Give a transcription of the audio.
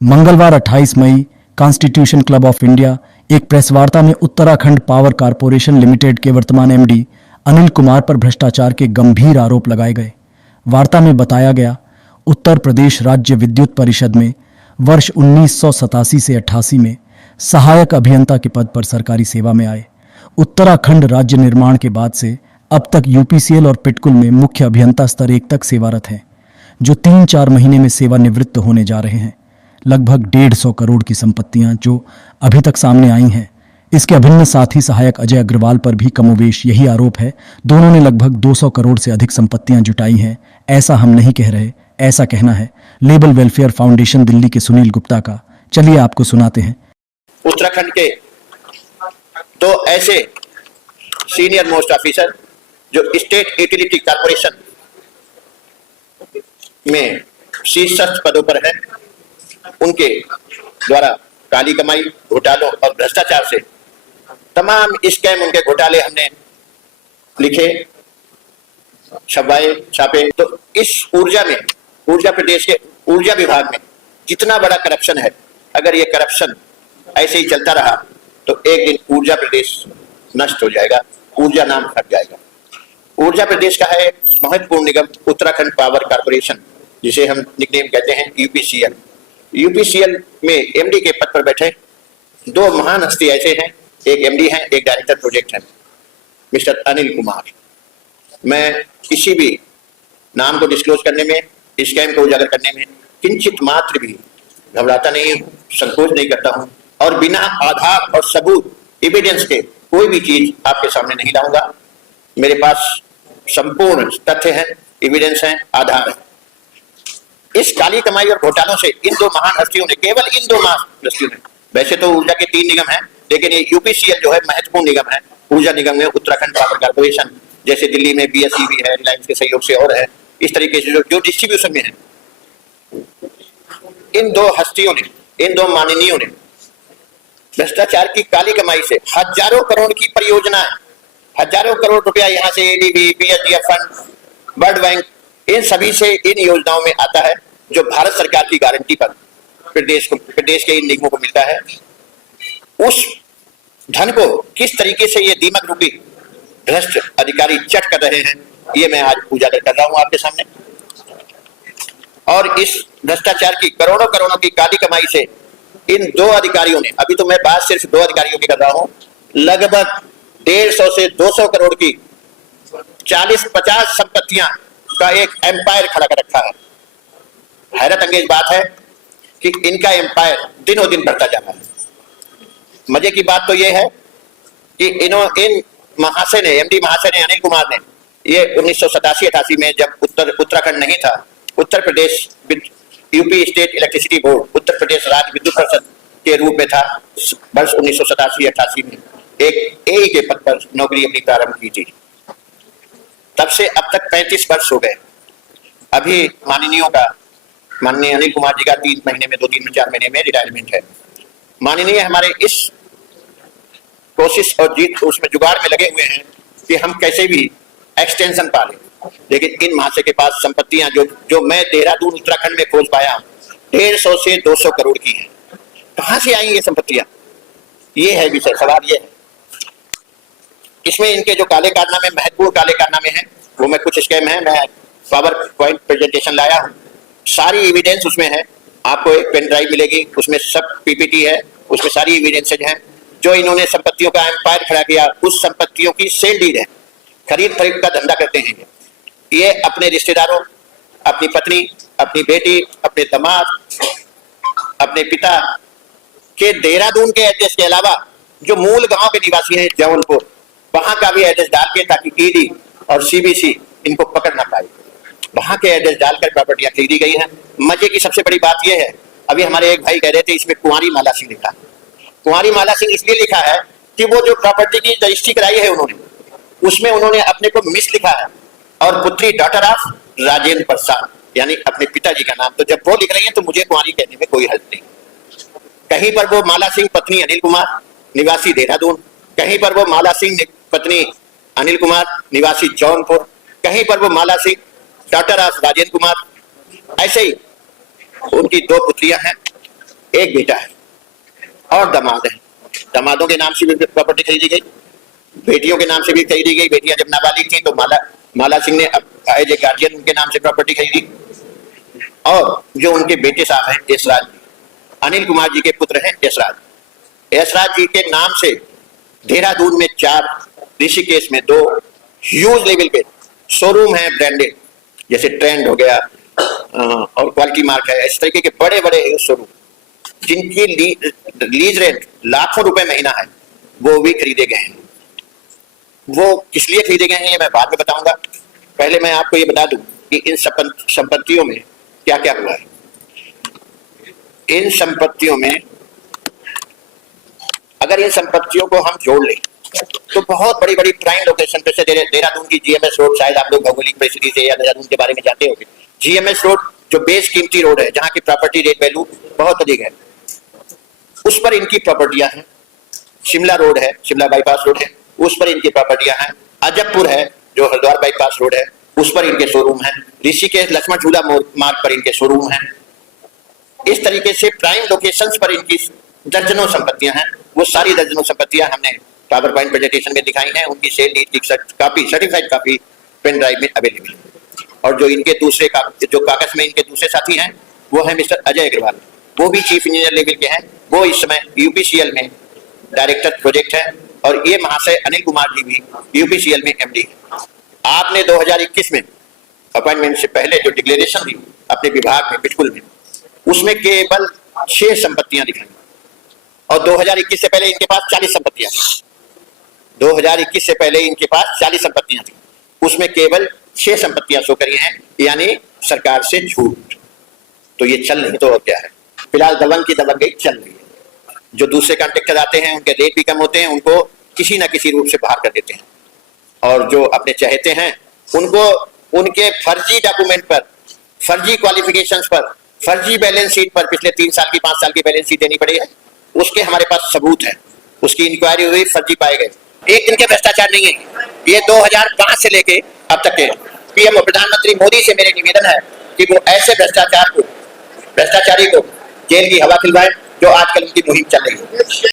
मंगलवार 28 मई constitution club of India एक press वार्ता में उत्तराखंड पावर कारपोरेशन लिमिटेड के वर्तमान एमडी अनिल कुमार पर भ्रष्टाचार के गंभीर आरोप लगाए गए। वार्ता में बताया गया, उत्तर प्रदेश राज्य विद्युत परिषद में वर्ष 1987 से 88 में सहायक अभियंता के पद पर सरकारी सेवा में आए। उत्तराखंड राज्य निर्माण के बाद से अब तक यूपीसीएल और पिटकुल में मुख्य अभियंता स्तर 1 तक सेवारत हैं, जो 3-4 महीने में सेवानिवृत्त होने जा रहे हैं। लगभग 150 करोड़ की संपत्तियां जो अभी तक सामने आई हैं। इसके अभिन्न साथी सहायक अजय अग्रवाल पर भी कमोवेश यही आरोप है। दोनों ने लगभग 200 करोड़ से अधिक संपत्तियां जुटाई हैं। ऐसा हम नहीं कह रहे, ऐसा कहना है लेबर वेलफेयर फाउंडेशन दिल्ली के सुनील गुप्ता का। चलिए आपको सुनाते हैं। उत्तराखंड के दो ऐसे सीनियर मोस्ट ऑफिसर जो स्टेट यूटिलिटी कॉर्पोरेशन में शीर्षस्थ पदों पर हैं, उनके द्वारा काली कमाई, घोटालों और भ्रष्टाचार से तमाम स्कैम, उनके घोटाले हमने लिखे, छपाए, छापे। तो इस ऊर्जा प्रदेश के ऊर्जा विभाग में जितना बड़ा करप्शन है, अगर ये करप्शन ऐसे ही चलता रहा तो एक दिन ऊर्जा प्रदेश नष्ट हो जाएगा, ऊर्जा नाम हट जाएगा। ऊर्जा प्रदेश का है महत्वपूर्ण निगम उत्तराखंड पावर कारपोरेशन, जिसे हम निकनेम कहते हैं यूपीसीएल। यूपीसीएल में एमडी के पद पर बैठे दो महान हस्ती ऐसे हैं, एक एमडी हैं, एक डायरेक्टर प्रोजेक्ट हैं, मिस्टर अनिल कुमार। मैं किसी भी नाम को डिस्क्लोज करने में, स्कैम को उजागर करने में किंचित मात्र भी घबराता नहीं हूँ, संकोच नहीं करता हूँ, और बिना आधार और सबूत, एविडेंस के कोई भी चीज आपके सामने नहीं लाऊंगा। मेरे पास संपूर्ण तथ्य हैं, एविडेंस हैं, आधार है। इस काली कमाई और घोटालों से इन दो महान हस्तियों ने, केवल इन दो महान हस्तियों ने, वैसे तो ऊर्जा के 3 निगम हैं, लेकिन ये यूपीसीएल जो है महत्वपूर्ण निगम है। ऊर्जा निगम में उत्तराखंड पावर कारपोरेशन, जैसे दिल्ली में बीएसईबी है, रिलायंस के सहयोग से और है, इस तरीके से जो डिस्ट्रीब्यूशन में है, इन दो हस्तियों ने, इन दो माननीयों ने भ्रष्टाचार की काली कमाई से हजारों करोड़ की परियोजनाएं, हजारों करोड़ रुपया यहाँ से एडीबी, पीएचडीएफ फंड, वर्ल्ड बैंक, इन सभी से इन योजनाओं में आता है, जो भारत सरकार की गारंटी पर प्रदेश के इन निगमों को मिलता है। उस धन को किस तरीके से ये दीमक रूपी भ्रष्ट अधिकारी चट कर रहे हैं, ये मैं आज उजागर कर रहा हूं आपके सामने। और इस भ्रष्टाचार की करोड़ों की काली कमाई से इन दो अधिकारियों ने, अभी तो मैं बात सिर्फ 2 अधिकारियों की कर रहा हूं, लगभग 150 से 200 करोड़ की 40-50 संपत्तियां का एक एम्पायर खड़ा कर रखा है। हैरत अंगेज बात है कि इनका एम्पायर दिनों दिन बढ़ता जा रहा है। मजे की बात तो यह है कि इन महाशय ने, एमडी महाशय ने, अनिल कुमार ने, ये 1987-88 में जब उत्तराखंड नहीं था, Uttar Pradesh UP state electricity board, Uttar Pradesh राज्य विद्युत परिषद के रूप में था, वर्ष 1987-88 में एक एई के पद पर नौकरी अपनी प्रारंभ की थी। तब से अब तक 35 वर्ष हो गए। अभी माननीय अनिल कुमार जी का 3 महीने में, 2-3-4 महीने में रिटायरमेंट है। माननीय हमारे इस कोशिश और जीत उसमें जुगाड़ में लगे हुए हैं कि हम कैसे भी एक्सटेंशन पा लें, लेकिन इन महाशय के पास संपत्तियां जो मैं देहरादून उत्तराखंड में खोज पाया, 150 से 200 करोड़ की है। कहां से आई ये संपत्तियां? ये है विषय, सवाल ये है। इसमें इनके जो काले कारनामे, महत्वपूर्ण काले कारनामे हैं, वो मैं कुछ स्कैम है, मैं पावर पॉइंट प्रेजेंटेशन लाया हूं, सारी एविडेंस उसमें है। आपको एक पेन ड्राइव मिलेगी, उसमें सब पीपीटी है, उसमें सारी एविडेंसेज हैं। जो इन्होंने संपत्तियों का एम्पायर खड़ा किया, उस संपत्तियों की सेल डीड है, खरीद फरोख्त का धंधा करते हैं ये अपने रिश्तेदारों, अपनी पत्नी, अपनी बेटी, अपने दामाद, अपने पिता के देहरादून के एड्रेस के अलावा जो मूल गांव के निवासी हैं जौनपुर, वहां का भी एड्रेस डाल के, ताकि ईडी और सीबीसी इनको पकड़ ना पाए, वहां के एड्रेस डालकर प्रॉपर्टियां खरीदी गई हैं। मजे की सबसे बड़ी बात यह है, अभी हमारे एक भाई कह रहे थे इसमें कुंवारी माला सिंह लिखा। कुंवारी माला सिंह इसलिए लिखा है कि वो जो प्रॉपर्टी की रजिस्ट्री कराई है उन्होंने, उसमें उन्होंने अपने को मिस लिखा है, और पुत्री डॉटर ऑफ राजेंद्र प्रसाद, यानी अपने पिताजी का नाम। तो जब वो लिख रही है तो मुझे कुंवारी कहने में कोई हर्ज नहीं। कहीं पर वो माला सिंह पत्नी अनिल कुमार निवासी देहरादून, कहीं पर वो माला सिंह पत्नी अनिल कुमार निवासी जौनपुर, कहीं पर वो माला सिंह डॉटर ऑफ राजेंद्र कुमार, ऐसे ही उनकी 2 पुत्रियां हैं, एक बेटा है और दामाद है। दामादों के नाम से भी प्रॉपर्टी खरीदी गई, बेटियों के नाम से भी खरीदी गई। बेटियां जब नाबालिग थी तो माला सिंह ने एज ए गार्जियन उनके नाम से प्रॉपर्टी खरीदी। और जो उनके बेटे साहब हैं यशराज, अनिल कुमार जी के पुत्र हैं यशराज जी के नाम से देहरादून में 4, ऋषिकेश में 2 ह्यूज लेवल पे शोरूम है ब्रांडेड, जैसे ट्रेंड हो गया और क्वालिटी मार्क है, इस तरीके के बड़े बड़े शोरूम जिनकी लीज रेंट लाखों रुपए महीना है, वो भी खरीदे गए हैं। वो किस लिए खरीदे गए हैं ये मैं बाद में बताऊंगा। पहले मैं आपको ये बता दूं कि इन संपत्तियों में क्या क्या हुआ है। इन संपत्तियों में अगर इन संपत्तियों को हम जोड़ लें तो बहुत बड़ी बड़ी प्राइम लोकेशन पे से देहरादून की जीएमएस रोड, शायद आप लोग भौगोलिक परिस्थिति से या देहरादून के बारे में जानते होंगे। जीएमएस रोड जो बेस कीमती रोड है, जहां की प्रॉपर्टी रेट वैल्यू बहुत अधिक है, उस पर इनकी प्रॉपर्टियां हैं। शिमला रोड है, शिमला बाईपास रोड है, उस पर इनकी प्रॉपर्टियां हैं। अजबपुर है जो हरिद्वार बाईपास रोड है, उस पर इनके शोरूम हैं। ऋषिकेश लक्ष्मण झूला मार्ग पर इनके शोरूम हैं। इस तरीके से प्राइम लोकेशंस पर इनकी दर्जनों संपत्तियां हैं। वो सारी दर्जनों संपत्तियां हमने पावर पॉइंट प्रेजेंटेशन में दिखाई हैं। उनकी सेल लीज काफी सर्टिफाइड काफी पेन ड्राइव में अवेलेबल है। और जो इनके दूसरे जो कागज में इनके दूसरे साथी हैं वो है मिस्टर अजय अग्रवाल, वो भी चीफ इंजीनियर लेवल के हैं। वो इस समय यूपीसीएल में डायरेक्टर प्रोजेक्ट है। और ये महाशय अनिल कुमार जी भी यूपीसीएल में एमडी है। आपने 2021 में अपॉइंटमेंट से पहले जो डिक्लेरेशन दी अपने विभाग में बिल्कुल में, उसमें केवल 6 संपत्तियां दिखाई और 2021 से पहले इनके पास 40 संपत्तियां थी। 2021 से पहले इनके पास 40 संपत्तियां थी, उसमें केवल 6 संपत्तियां शो करी हैं, यानी सरकार से छूट। तो ये चल नहीं तो और क्या है। फिलहाल दबंग की दबंगई चल रही है। जो दूसरे कॉन्ट्रैक्टर आते हैं उनके रेट भी कम होते हैं, उनको किसी ना किसी रूप से बाहर कर देते हैं। और जो अपने चाहते हैं उनको उनके फर्जी डॉक्यूमेंट पर, फर्जी क्वालिफिकेशंस पर, फर्जी बैलेंस शीट पर पिछले 3 साल की 5 साल की बैलेंस शीट देनी पड़ी है। उसके हमारे पास सबूत है, उसकी इंक्वायरी हुई, फर्जी पाए गए। एक दिन के भ्रष्टाचार नहीं है ये। 2005 से लेके अब तक के पीएम और प्रधानमंत्री मोदी से मेरे निवेदन है कि वो ऐसे भ्रष्टाचारी को जेल की हवा खिलवाएं जो आजकल उनकी मुहिम चल रही है।